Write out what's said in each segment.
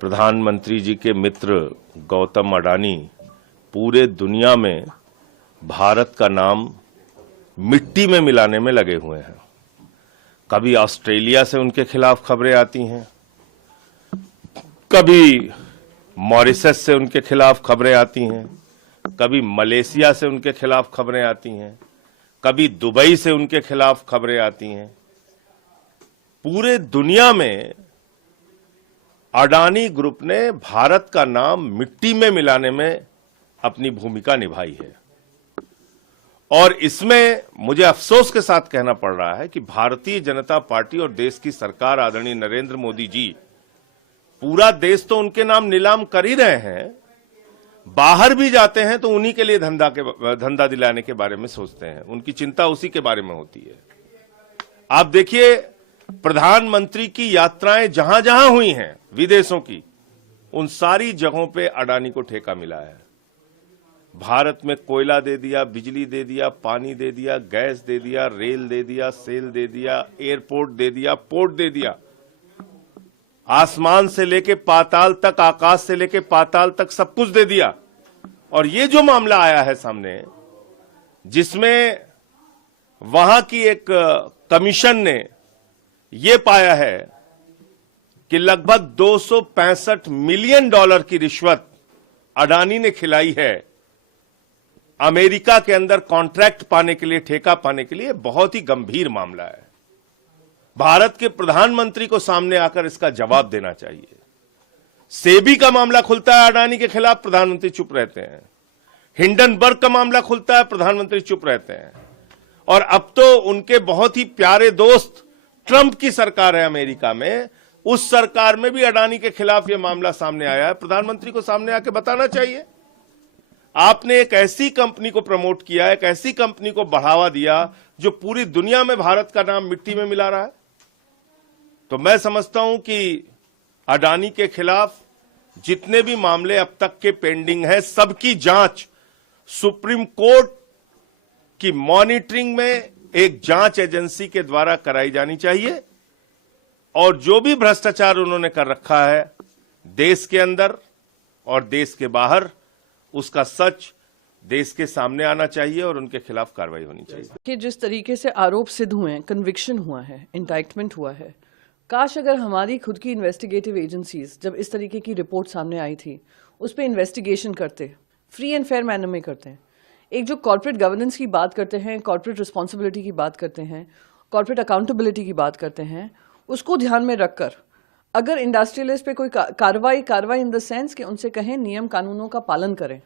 प्रधानमंत्री जी के मित्र गौतम अडानी पूरे दुनिया में भारत का नाम मिट्टी में मिलाने में लगे हुए हैं। कभी ऑस्ट्रेलिया से उनके खिलाफ खबरें आती हैं, कभी मॉरिशस से उनके खिलाफ खबरें आती हैं, कभी मलेशिया से उनके खिलाफ खबरें आती हैं, कभी दुबई से उनके खिलाफ खबरें आती हैं। पूरे दुनिया में अडानी ग्रुप ने भारत का नाम मिट्टी में मिलाने में अपनी भूमिका निभाई है और इसमें मुझे अफसोस के साथ कहना पड़ रहा है कि भारतीय जनता पार्टी और देश की सरकार आदरणीय नरेंद्र मोदी जी, पूरा देश तो उनके नाम नीलाम कर ही रहे हैं, बाहर भी जाते हैं तो उन्हीं के लिए धंधा दिलाने के बारे में सोचते हैं, उनकी चिंता उसी के बारे में होती है। आप देखिए, प्रधानमंत्री की यात्राएं जहां जहां हुई हैं विदेशों की, उन सारी जगहों पे अडानी को ठेका मिला है। भारत में कोयला दे दिया, बिजली दे दिया, पानी दे दिया, गैस दे दिया, रेल दे दिया, सेल दे दिया, एयरपोर्ट दे दिया, पोर्ट दे दिया, आसमान से लेके पाताल तक, आकाश से लेके पाताल तक सब कुछ दे दिया। और ये जो मामला आया है सामने, जिसमें वहां की एक कमीशन ने ये पाया है कि लगभग $265 मिलियन की रिश्वत अडानी ने खिलाई है अमेरिका के अंदर कॉन्ट्रैक्ट पाने के लिए, ठेका पाने के लिए, बहुत ही गंभीर मामला है। भारत के प्रधानमंत्री को सामने आकर इसका जवाब देना चाहिए। सेबी का मामला खुलता है अडानी के खिलाफ, प्रधानमंत्री चुप रहते हैं। हिंडनबर्ग का मामला खुलता है, प्रधानमंत्री चुप रहते हैं। और अब तो उनके बहुत ही प्यारे दोस्त ट्रंप की सरकार है अमेरिका में, उस सरकार में भी अडानी के खिलाफ यह मामला सामने आया है। प्रधानमंत्री को सामने आके बताना चाहिए। आपने एक ऐसी कंपनी को प्रमोट किया, एक ऐसी कंपनी को बढ़ावा दिया जो पूरी दुनिया में भारत का नाम मिट्टी में मिला रहा है। तो मैं समझता हूं कि अडानी के खिलाफ जितने भी मामले अब तक के पेंडिंग हैं, सबकी जांच सुप्रीम कोर्ट की मॉनिटरिंग में एक जांच एजेंसी के द्वारा कराई जानी चाहिए। और जो भी भ्रष्टाचार उन्होंने कर रखा है देश के अंदर और देश के बाहर, उसका सच देश के सामने आना चाहिए और उनके खिलाफ कार्रवाई होनी चाहिए। कि जिस तरीके से आरोप सिद्ध हुए हैं, कन्विक्शन हुआ है, इंडाइटमेंट हुआ है, काश अगर हमारी खुद की इन्वेस्टिगेटिव एजेंसीज जब इस तरीके की रिपोर्ट सामने आई थी उस पर इन्वेस्टिगेशन करते, फ्री एंड फेयर मैनर में करते हैं। एक जो कॉर्पोरेट गवर्नेंस की बात करते हैं, कॉर्पोरेट रिस्पॉन्सिबिलिटी की बात करते हैं, कॉर्पोरेट अकाउंटेबिलिटी की बात करते हैं, उसको ध्यान में रखकर अगर इंडस्ट्रियलिस्ट पे कोई कार्रवाई इन द सेंस कि उनसे कहें नियम कानूनों का पालन करें।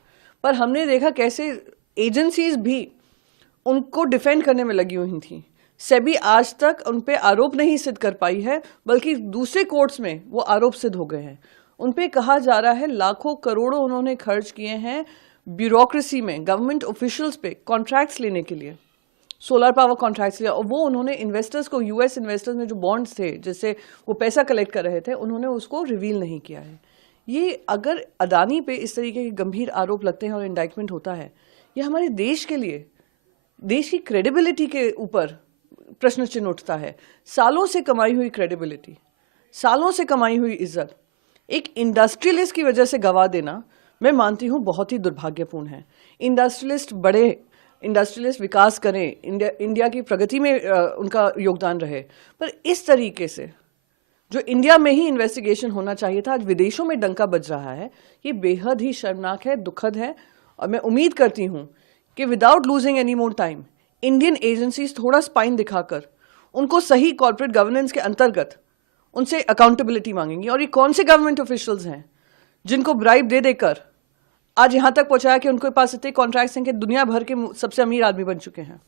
पर हमने देखा कैसे एजेंसीज भी उनको डिफेंड करने में लगी हुई थी। सेबी आज तक उन पे आरोप नहीं सिद्ध कर पाई है, बल्कि दूसरे कोर्ट्स में वो आरोप सिद्ध हो गए हैं। उन पे कहा जा रहा है लाखों करोड़ों उन्होंने खर्च किए हैं ब्यूरोक्रेसी में, गवर्नमेंट ऑफिशियल्स पे कॉन्ट्रैक्ट्स लेने के लिए, सोलर पावर कॉन्ट्रैक्ट्स लिया। और वो उन्होंने इन्वेस्टर्स को, यूएस इन्वेस्टर्स में जो बॉन्ड्स थे जिससे वो पैसा कलेक्ट कर रहे थे, उन्होंने उसको रिवील नहीं किया है। ये अगर अडानी पे इस तरीके के गंभीर आरोप लगते हैं और इंडाइटमेंट होता है, ये हमारे देश के लिए, देश की क्रेडिबिलिटी के ऊपर प्रश्न चिन्ह उठता है। सालों से कमाई हुई क्रेडिबिलिटी, सालों से कमाई हुई इज्जत एक इंडस्ट्रियलिस्ट की वजह से गवा देना, मैं मानती हूँ बहुत ही दुर्भाग्यपूर्ण है। इंडस्ट्रियलिस्ट विकास करें, इंडिया की प्रगति में उनका योगदान रहे, पर इस तरीके से जो इंडिया में ही इन्वेस्टिगेशन होना चाहिए था, आज विदेशों में डंका बज रहा है। ये बेहद ही शर्मनाक है, दुखद है। और मैं उम्मीद करती हूँ कि without losing any more time, Indian agencies थोड़ा स्पाइन दिखाकर उनको सही कॉर्पोरेट गवर्नेंस के अंतर्गत उनसे अकाउंटेबिलिटी मांगेंगी। और ये कौन से गवर्नमेंट ऑफिशियल्स हैं जिनको ब्राइब दे देकर आज यहां तक पहुंचाया कि उनके पास इतने कॉन्ट्रैक्ट्स हैं कि दुनिया भर के सबसे अमीर आदमी बन चुके हैं।